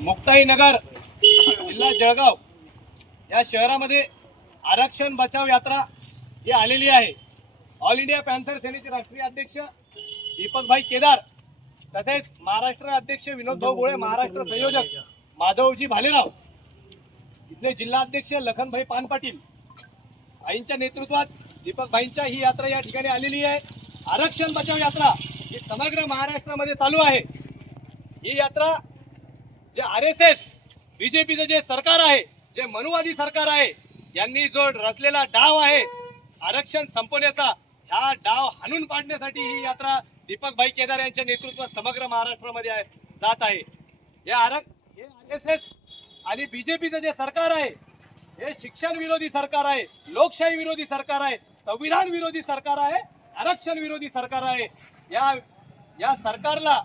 मुक्ताईनगर जिल्हा जळगाव या शहरामध्ये आरक्षण बचाव यात्रा ही आलेली आहे। ऑल इंडिया पॅन्थर सेनेचे राष्ट्रीय अध्यक्ष दीपकभाई केदार तसेच महाराष्ट्र अध्यक्ष विनोद भाऊ गोळे, महाराष्ट्र संयोजक माधवजी भालेराव, इथले जिल्हा अध्यक्ष लखनभाई पान पाटील भाईंच्या नेतृत्वात दीपकभाईंच्या ही यात्रा या ठिकाणी आलेली आहे। आरक्षण बचाव यात्रा ही समग्र महाराष्ट्रामध्ये चालू आहे। ही यात्रा जे RSS बीजेपीचं जे सरकार आहे, जे मनुवादी सरकार आहे, यांनी जो रचलेला डाव आहे आरक्षण संपवण्याचा, हा डाव हाणून पाडण्यासाठी ही यात्रा दीपकभाई केदार यांच्या नेतृत्वात समग्र महाराष्ट्रामध्ये जात आहे। हे RSS आणि बीजेपीचं जे सरकार आहे हे शिक्षण विरोधी सरकार आहे, लोकशाही विरोधी सरकार आहे, संविधान विरोधी सरकार आहे, आरक्षण विरोधी सरकार आहे। या सरकारला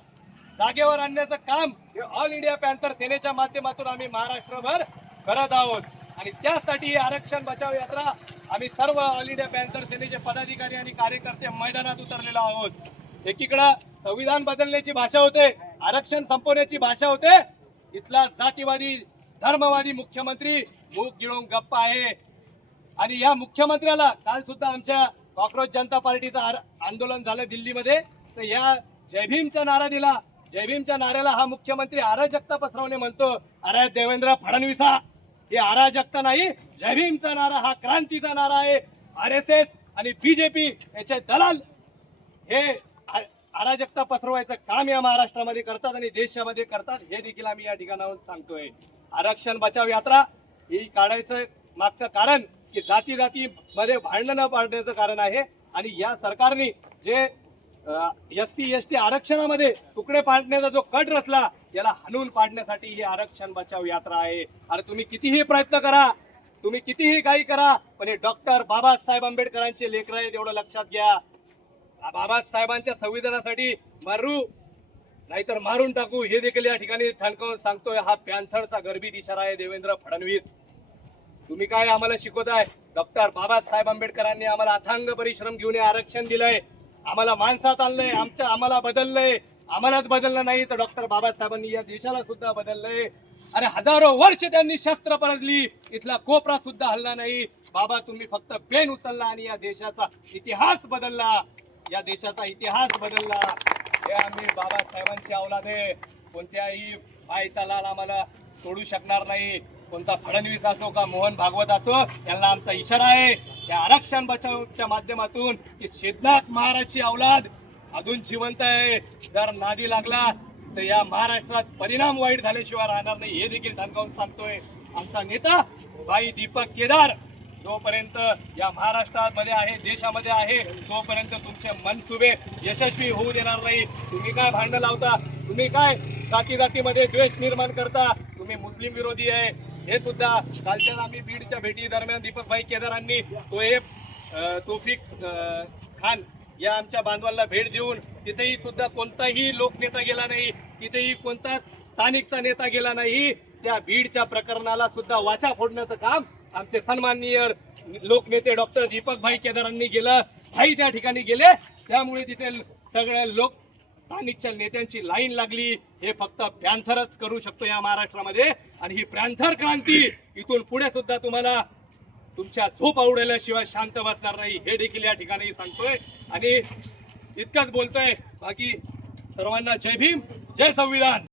जागेवर आणण्याचं काम हे ऑल इंडिया पॅन्थर सेनेच्या माध्यमातून आम्ही महाराष्ट्रभर करत आहोत। आणि त्यासाठी ही आरक्षण बचाव यात्रा आम्ही सर्व ऑल इंडिया पॅन्थर सेनेचे पदाधिकारी आणि कार्यकर्ते मैदानात उतरलेलो आहोत। एकीकडे संविधान बदलण्याची भाषा होते, आरक्षण संपवण्याची भाषा होते, इथला जातीवादी धर्मवादी मुख्यमंत्री मूग गिळून गप्प आहे। आणि या मुख्यमंत्र्याला काल सुद्धा आमच्या कॉक्रोच जनता पार्टीचं आंदोलन झालं दिल्लीमध्ये, तर या जय भीमचा नारा दिला। जय भीमच्या नाऱ्याला हा मुख्यमंत्री अराजकता पसरवणे म्हणतो। अरे देवेंद्र फडणवीसा, हे अराजकता नाही, जय भीमचा नारा हा क्रांतीचा नारा आहे। RSS आणि बीजेपी याचे दलाल हे अराजकता पसरवायचं काम या महाराष्ट्रामध्ये करतात आणि देशामध्ये करतात, हे देखील आम्ही या ठिकाणावर सांगतोय। आरक्षण बचाव यात्रा ही काढायचं मागचं कारण की जाती मध्ये भांडण न पाडण्याचं कारण आहे। आणि या सरकारने जे SC ST आरक्षणामध्ये तुकडे पाडण्याचा जो कट रचला, याला हाणून पाडण्यासाठी ही आरक्षण बचाव यात्रा आहे। अरे तुम्ही कितीही प्रयत्न करा, तुम्ही कितीही काही करा, पण हे डॉक्टर बाबासाहेब आंबेडकरांचे लेकरं आहेत, एवढं लक्षात घ्या। बाबासाहेबांच्या संविधानासाठी मरू नाहीतर मारून टाकू, हे देखील या ठिकाणी ठणकावून सांगतोय। हा पॅन्थरचा गर्भित इशारा आहे देवेंद्र फडणवीस। तुम्ही काय आम्हाला शिकवताय? डॉक्टर बाबासाहेब आंबेडकरांनी आम्हाला अथांग परिश्रम घेऊन आरक्षण दिलंय, आम्हाला माणसात आणलंय, आम्हाला बदललंय। आम्हालाच बदललं नाही तर डॉक्टर बाबासाहेबांनी या देशाला सुद्धा बदललंय। अरे हजारो वर्ष त्यांनी शस्त्र परजली, इथला कोपरा सुद्धा हल्ला नाही। बाबा तुम्ही फक्त पेन उचलला आणि या देशाचा इतिहास बदलला, या देशाचा इतिहास बदलला। हे आम्ही बाबासाहेबांची औलाद आहे, कोणत्याही बाईचा लाल आम्हाला तोडू शकणार नाही। कोणता फडणवीस असो का मोहन भागवत असो, यांना आमचा इशारा आहे या आरक्षण बचावच्या माध्यमातून की सिद्धनाथ महाराजची औलाद अजून जिवंत आहे। जर नादी लागला तर या महाराष्ट्रात परिणाम वाईट झाल्याशिवाय राहणार नाही, हे देखील ठणकावून सांगतोय आमचा नेता भाई दीपक केदार। जोपर्यंत या महाराष्ट्रामध्ये आहे, देशामध्ये आहे, तोपर्यंत तुमचे मनसुबे यशस्वी होऊ देणार नाही। तुम्ही काय भांडण लावता, तुम्ही काय जातीमध्ये द्वेष निर्माण करता, तुम्ही मुस्लिम विरोधी आहे, हे सुद्धा कालच्या आम्ही बीडच्या भेटी दरम्यान दीपकभाई केदारांनी तौफिक खान या आमच्या बांधवांना भेट देऊन तिथेही सुद्धा कोणताही लोकनेता गेला नाही, तिथेही कोणता स्थानिकचा नेता गेला नाही। त्या बीडच्या प्रकरणाला सुद्धा वाचा फोडण्याचं काम आमचे सन्माननीय लोकनेते डॉक्टर दीपकभाई केदारांनी केलं। भाई त्या ठिकाणी गेले, त्यामुळे तिथे सगळे लोक स्थानिकच्या नेत्यांची लाईन लागली। हे फक्त पॅन्थरच करू शकतो या महाराष्ट्रामध्ये। आणि ही पॅन्थर क्रांती इथून पुढे सुद्धा तुम्हाला तुमच्या झोप आवडल्याशिवाय शांत बसणार नाही, हे देखील या ठिकाणी सांगतोय। आणि इतकंच बोलतोय, बाकी सर्वांना जय भीम, जय संविधान।